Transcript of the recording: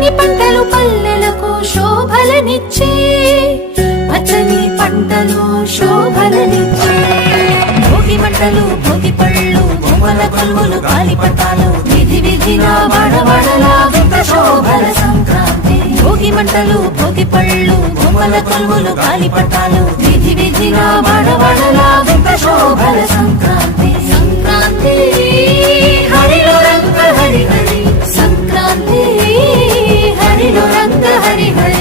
పచ్చని పంటలు పల్లెలకు శోభలనిచ్చే, పచ్చని పంటలు శోభలనిచ్చే. భోగి మంటలు భోగి పళ్ళు బొమ్మల కొలువులు గాలిపటాలు, విధి విధిన వడవడలా వింత శోభల సంక్రాంతి. భోగి మంటలు భోగి పళ్ళు బొమ్మల కొలువులు గాలిపటాలు, విధి విధిన వడవడలా వింత శోభల సంక్రాంతి. సంక్రాంతి హరిలో రంగ హరి హరి, సంక్రాంతి హరిలో రంగ హరి హరి.